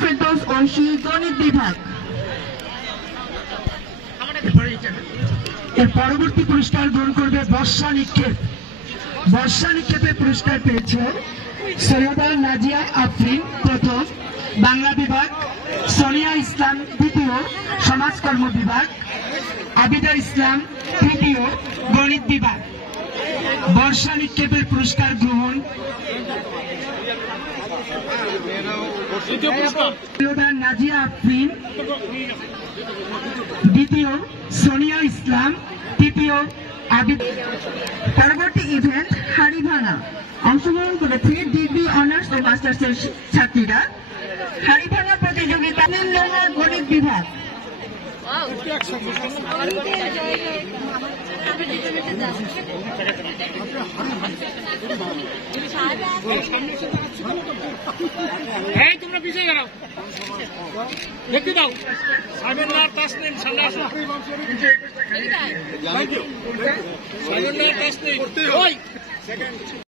ফেরদৌস ঐশী, গণিত বিভাগ। এর পরবর্তী পুরস্কার গ্রহণ করবে বর্ষা নিক্ষেপ। বর্ষা নিক্ষেপে পুরস্কার পেয়েছে সৈয়দা নাজিয়া আফরিন প্রথম, বাংলা বিভাগ; সোনিয়া ইসলাম দ্বিতীয়, সমাজকর্ম বিভাগ; আবিদা ইসলাম তৃতীয়, গণিত বিভাগ। বর্ষা নিক্ষেপের পুরস্কার গ্রহণ সৈয়দা নাজিয়া আফরিন দ্বিতীয়, সোনিয়া ইসলাম তৃতীয়, আবিদ। পরবর্তী ইভেন্ট হাড়ি ভাঙা। অংশগ্রহণ করেছে ডিগ্রি, অনার্স ও মাস্টার্সের ছাত্রীরা। হাড়ি ভাঙা প্রতিযোগিতা গণিত বিভাগ। তোমরা পিছিয়ে গেল দেখতে দাও। সাইমন আর তাসনিম সামনে আসো। সাইমন আর তাসনিম